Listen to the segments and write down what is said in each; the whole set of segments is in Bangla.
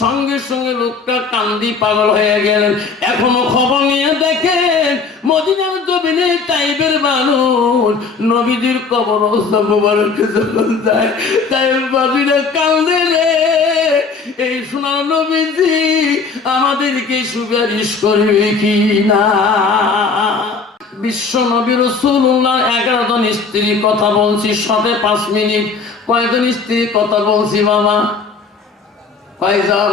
সঙ্গে সঙ্গে লোকটা কান্দি পাগল হয়ে গেলেন। এখনো খবর নিয়ে দেখেন মদিনার জমিনে তাইবের মানুষ নবীজির কবর মোবারকে যখন যায় তাইবের বাসীরা কান্দে রে, এই সোনার নবীজি আমাদেরকে সুপারিশ করবে কি না। বিশ্ব নবী রাসূলুল্লাহ 11 জন স্ত্রীর কথা বলছি, সাথে 5 মিনিট। কয়জন স্ত্রীর কথা বলছি বাবা? কয়জন?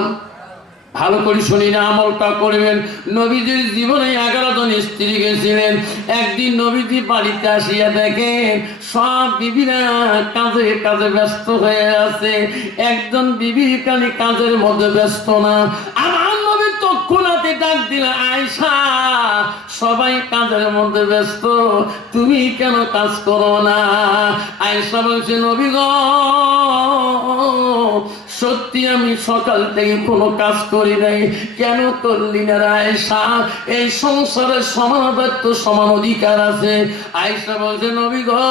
ভালো করে শুনি না, আমলটা করবেন। নবীজির জীবনে 11 জন স্ত্রী গেছিলেন। একদিন নবীজি বাড়িতে আসিয়া দেখেন সব বিবিরা কাজে কাজে ব্যস্ত হয়ে আছে, একজন বিবি খালি কাজের মধ্যে ব্যস্ত না। আমার নবী তৎক্ষণাৎ ডাক দিলেন, আয়েশা সবাই কাজের মধ্যে ব্যস্ত, তুমি কেন কাজ করো না? আয়েশা বলছে, নবী গো সত্যি আমি সকাল থেকে কোনো কাজ করি নাই। কেন করলি না আয়েশা? এই সংসারের সমান দায়িত্ব সমান অধিকার আছে। আয়েশা বলছে, নবী গো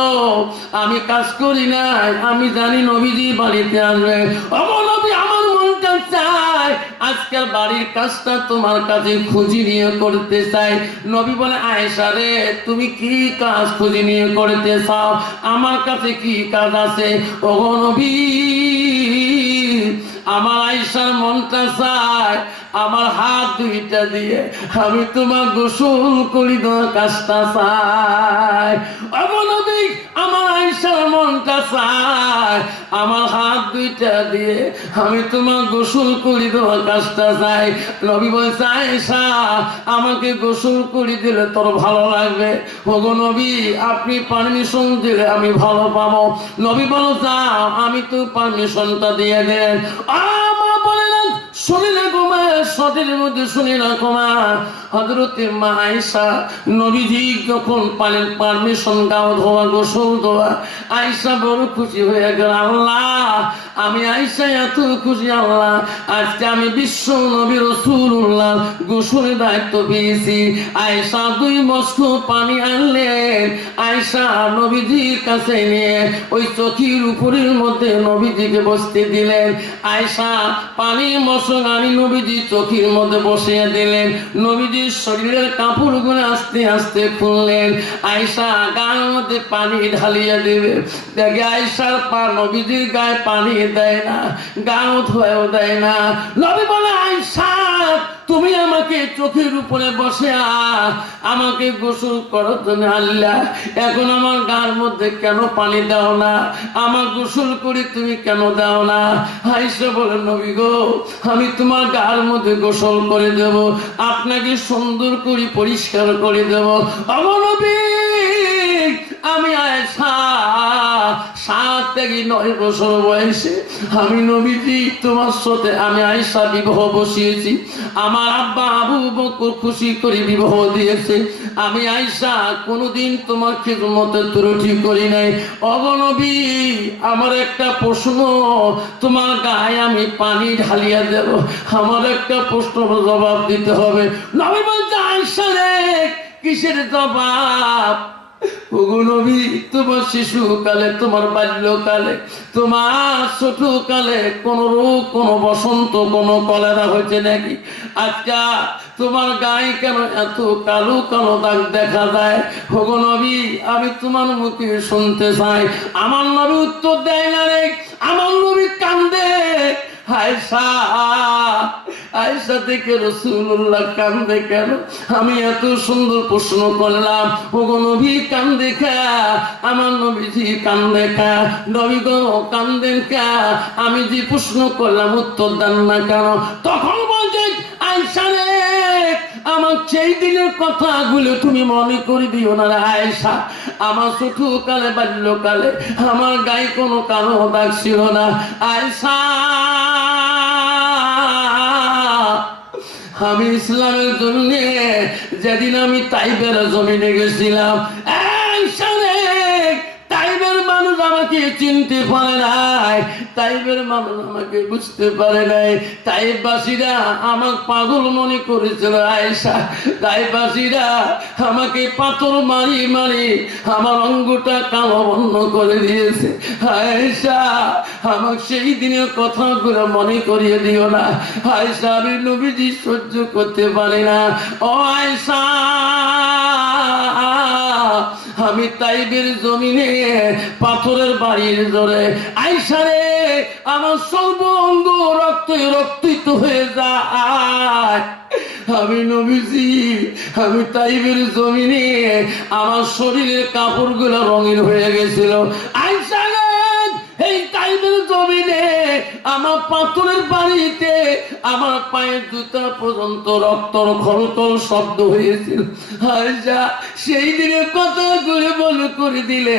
আমি কাজ করি নাই, আমি জানি নবীজি বাড়িতে আসবে। ওগো নবী আমার মনটা চায় আজকের বাড়ির কাজটা তোমার কাছে খুঁজি নিয়ে করতে চাই। নবী বলে, আয়েশা রে তুমি কি কাজ খুঁজি নিয়ে করতে চাও? আমার কাছে কি কাজ আছে? ওগো নবী আমার আয়েশার মনটা চায় আমার হাত দুইটা দিয়ে আমি তোমার গোসল করি দেওয়ার কাজটা চাই। ওগো নবী আমার আয়েশার মনটা চায় আমার হাত দুইটা দিয়ে আমি তোমার গোসল করি দেওয়ার কাজটা চাই। নবী বলছে, আয়েশা আমাকে গোসল করি দিলে তোর ভালো লাগবে। ওগো নবী আপনি পারমিশন দিলে আমি ভালো পাবো। নবী বলো যাও, আমি তো পারমিশনটা দিয়ে দেন। আমার বলে না শুনি না গোমা, সতের মধ্যে শুনি না গোমা। হযরতে মা আয়েশা নবীজি যখন পালেন পারমিশন গাও ধোয়া গোসল ধোয়া, আয়েশা বড় খুশি হয়ে গেল। আল্লাহ আমি আয়েশা এত খুশি, আল্লাহ আজকে আমি বিশ্ব নবী রাসূলুল্লাহ গোসলের দায়িত্ব পেয়েছি। আয়েশা 2 মস্ক পানি আনলেন, আয়েশা নবীজির কাছে নিয়ে ওই চকির উপরের মধ্যে নবীজিকে বসতে দিলেন। আয়েশা পানি মস্ক আনি নবীজি চকির মধ্যে বসিয়ে দিলেন। নবীজির শরীরের কাপড়গুলো আস্তে আস্তে খুললেন। আয়েশা গায়ের মধ্যে পানি ঢালিয়ে দেবে, দেখে আয়েশার পা নবীজির গায়ে পানি দেয় না, গাও ধোয়াও দেয় না। নবী বলে, আয়েশা তুমি আমাকে চোখের উপরে বসে আমাকে গোসল করার জন্য আল্লাহ, এখন আমার গার মধ্যে কেন পানি দাও না? আমার গোসল করি তুমি কেন দাও না? আয়েশা বলে, নবী গো আমি তোমার গার মধ্যে গোসল করে দেব, আপনাকে সুন্দর করে পরিষ্কার করে দেব। ওগো নবী আমি আয়েশা 7 থেকে 9 বছর বয়সে আমি নবীজি তোমার সাথে আমি আয়েশা বিবাহ বসিয়েছি। আমার আব্বা আবু বকর খুশি করে বিবাহ দিয়েছে। আমি আয়েশা কোনোদিন তোমার খিদমতে ত্রুটি করি নাই। ওগো নবী আমার একটা প্রশ্ন, তোমার গায়ে আমি পানি ঢালিয়ে দেব, আমার একটা প্রশ্ন জবাব দিতে হবে। নবী বলতে, আয়েশা রে কিসের জবাব? ওগো নবী তোমার শিশুকালে তোমার বাল্যকালে তোমার ছোটকালে কোন রোগ কোন বসন্ত কোন কলেরা হয়েছে নাকি? আজকে তোমার গায়ে কেন এত কালো কালো দাগ দেখা যায়? ওগো নবী আমি তোমার মুখে শুনতে চাই। আমার নবী উত্তর দেয় না রে, আমার নবী কান্দে। আয়েশা আয়েশা থেকে রাসূলুল্লাহ কান্দে কেন? আমি এত সুন্দর প্রশ্ন করলাম, ওগো নবী কান্দে কা? আমার নবীজি কান্দে কা? নবী গো কান্দেন কা? আমি যে প্রশ্ন করলাম উত্তর দেন না কেন? তখন বলছে, আয়েশা রে আমার সেই দিনের কথাগুলো তুমি মনে করে দিও না রে আয়েশা। আমার ছোটকালে বাল্যকালে আমার গায়ে কোনো কালো দাগ ছিল না আয়েশা। আমি ইসলামের জন্য যেদিন আমি তাইবের জমিনে গেছিলাম, তাইবের মানুষ আমাকে আমাকে চিনতে পারে নাই, তাইবের মানুষ আমাকে বুঝতে পারে নাই। তাইবাসীরা আমাকে পাগল মনে করেছিল আয়েশা। তাইবাসীরা আমাকে পাথর মারি মারি আমার অঙ্গটা কালো বন্ধ করে দিয়েছে। আয়েশা, আমাকে সেই দিনের কথাগুলো মনে করিয়ে দিও না। আয়েশা, আমি নবীজি সহ্য করতে পারি না। ও আয়েশা, আমি তাইবের জমিনে পাথরের বাড়ির জোরে আয়েশা রে, আমার সর্ব অঙ্গ রক্তাক্ত হয়ে যায়। আমি নবীজি, আমি তাইবের জমিনে আমার শরীরের কাপড়গুলো রঙিন হয়ে গেছিল। আয়েশা রে, এই তাইবের জমিনে আমার পাথরের বাড়িতে আমার পায়ের জুতা পর্যন্ত রক্তর খলকল শব্দ হয়েছিল। আয়েশা, সেই দিনের কথা করে মনে করে দিলে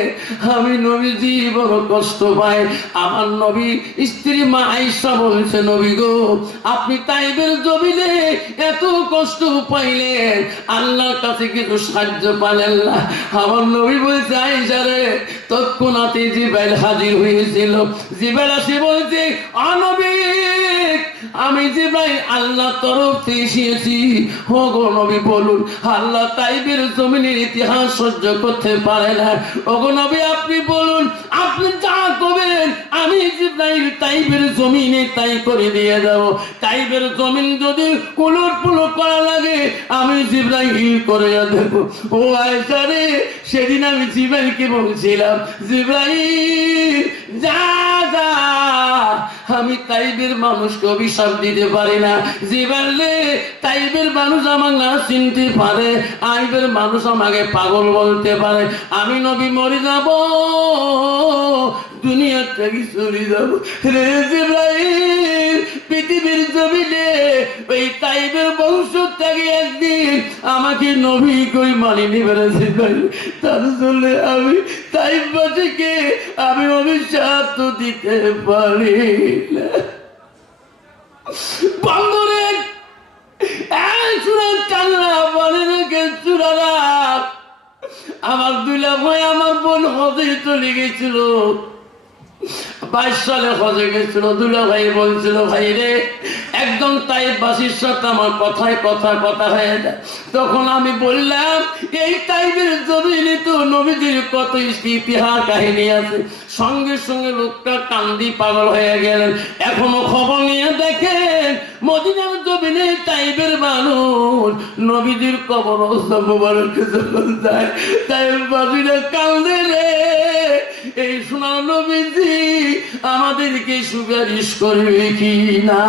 আমি নবীজি বড় কষ্ট পাই। আমার নবী স্ত্রী মা আয়েশা বলছে, নবী গো, আপনি তাইবের জমিনে এত কষ্ট পাইলেন, আল্লাহর কাছে কিছু সাহায্য পালেন না। আমার নবী বলছে, আয়েশা রে, তৎক্ষণাৎ জিবরাইল হাজির হয়েছিল। জিবরাইল আসে বলছে, নবী, আমি জিবরাইল আল্লাহর তরফ থেকে এসেছি। ও গো নবী, বলুন, আল্লাহ তাইবের জমিনের ইতিহাস সহ্য করতে পারে না। ও গো নবী, আপনি বলুন, আপনি যা করবেন আমি জিবরাইল তাইবের জমিনে তাই করে দিয়ে যাব। তাইবের জমিন যদি কুলট পুলট করা লাগে আমি জিবরাইল করে দেব। ও আয়েশা রে, সেদিন আমি জিবরাইলকে বলছিলাম, জিবরাইল যা যা, আমি তাইবের মানুষকে অভিশাপ দিতে পারি না। জিবরাইল, তাইবের মানুষ আমাকে না চিনতে পারে, আইবের মানুষ আমাকে পাগল বলতে পারে, আমি নবী মরে যাব, দুনিয়া থেকে চলে যাব রে জিবরাইল। পৃথিবীর জমিনে ওই তাইবের বংশ থেকে একদিন আমাকে নবী কই মানিনি বেড়েছে, তার জন্য আমি তাইবাসীকে আমি অভিশাপ তো দিতে পারি না। বন্ধুরে, আমার দুইলা ভাই আমার বোন হজে চলে গেছিল, 22 সালে হজে গেছিল। দুলা ভাই বলছিল, ভাই রে, একদম তাইবাসীর সাথে আমার কথায় কথা হয়ে যায়। তখন আমি বললাম, এই তাইবের জমিনে তো নবীজির কত ইতিহাস কাহিনী আছে। সঙ্গে সঙ্গে লোকটা কান্দি পাগল হয়ে গেলেন। এখনো খবর নিয়ে দেখেন, মদিনার জমিনে তাইবের মানুষ নবীজির কবর মোবারকে যখন যায়, তাইবাসীরা কান্দে রে, এই সোনার নবীজি আমাদেরকে সুপারিশ করবে কি না।